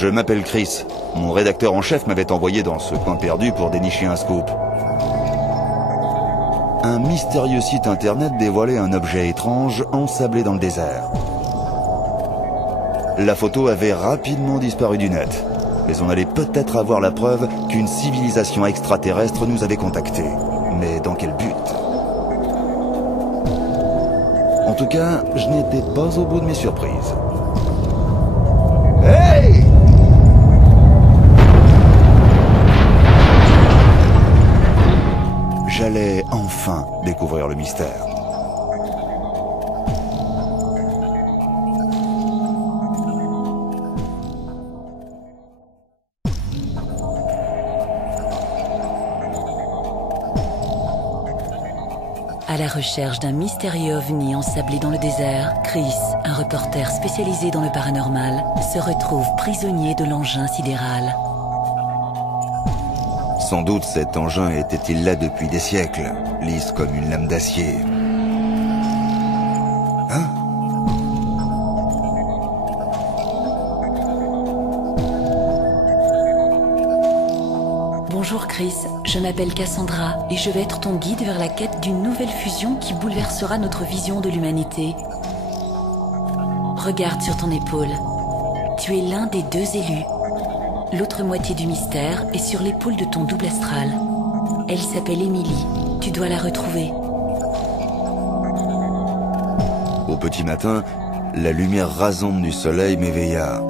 Je m'appelle Chris. Mon rédacteur en chef m'avait envoyé dans ce coin perdu pour dénicher un scoop. Un mystérieux site internet dévoilait un objet étrange ensablé dans le désert. La photo avait rapidement disparu du net, mais on allait peut-être avoir la preuve qu'une civilisation extraterrestre nous avait contactés. Mais dans quel but? En tout cas, je n'étais pas au bout de mes surprises. Hey! J'allais enfin découvrir le mystère. À la recherche d'un mystérieux ovni ensablé dans le désert, Chris, un reporter spécialisé dans le paranormal, se retrouve prisonnier de l'engin sidéral. Sans doute cet engin était-il là depuis des siècles, lisse comme une lame d'acier. Hein? Bonjour Chris, je m'appelle Cassandra et je vais être ton guide vers la quête d'une nouvelle fusion qui bouleversera notre vision de l'humanité. Regarde sur ton épaule. Tu es l'un des deux élus. L'autre moitié du mystère est sur l'épaule de ton double astral. Elle s'appelle Emily. Tu dois la retrouver. Au petit matin, la lumière rasante du soleil m'éveilla.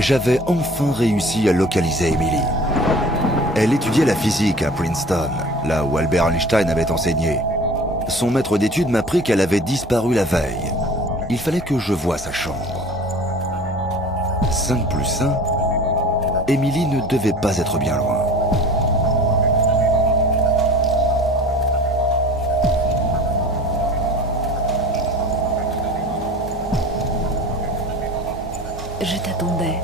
J'avais enfin réussi à localiser Emily. Elle étudiait la physique à Princeton, là où Albert Einstein avait enseigné. Son maître d'études m'apprit qu'elle avait disparu la veille. Il fallait que je voie sa chambre. 5 plus 1, Emily ne devait pas être bien loin. Je t'attendais.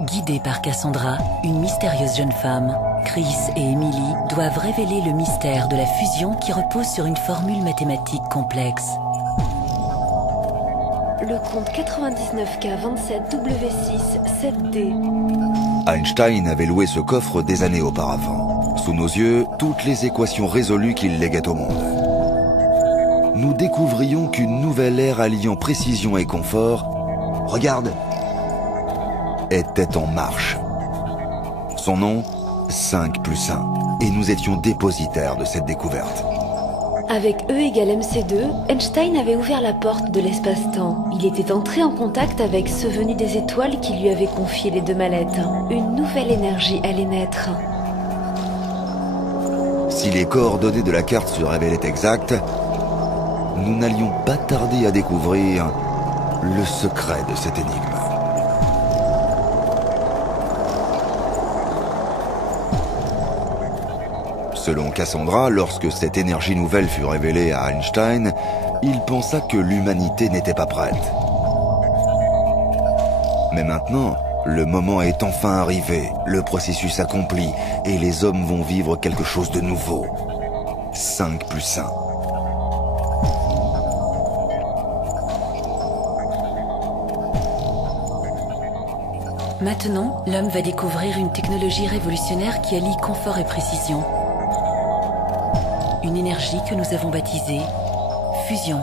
Guidés par Cassandra, une mystérieuse jeune femme, Chris et Emily doivent révéler le mystère de la fusion qui repose sur une formule mathématique complexe. Le compte 99K27W6 7D. Einstein avait loué ce coffre des années auparavant. Sous nos yeux, toutes les équations résolues qu'il léguait au monde. Nous découvrions qu'une nouvelle ère alliant précision et confort, regarde, était en marche. Son nom, 5 plus 1, et nous étions dépositaires de cette découverte. Avec E égale MC2, Einstein avait ouvert la porte de l'espace-temps. Il était entré en contact avec ceux venus des étoiles qui lui avaient confié les deux mallettes. Une nouvelle énergie allait naître. Si les coordonnées de la carte se révélaient exactes, nous n'allions pas tarder à découvrir le secret de cette énigme. Selon Cassandra, lorsque cette énergie nouvelle fut révélée à Einstein, il pensa que l'humanité n'était pas prête. Mais maintenant, le moment est enfin arrivé, le processus accompli, et les hommes vont vivre quelque chose de nouveau. 5 plus 1. Maintenant, l'homme va découvrir une technologie révolutionnaire qui allie confort et précision. Une énergie que nous avons baptisée fusion.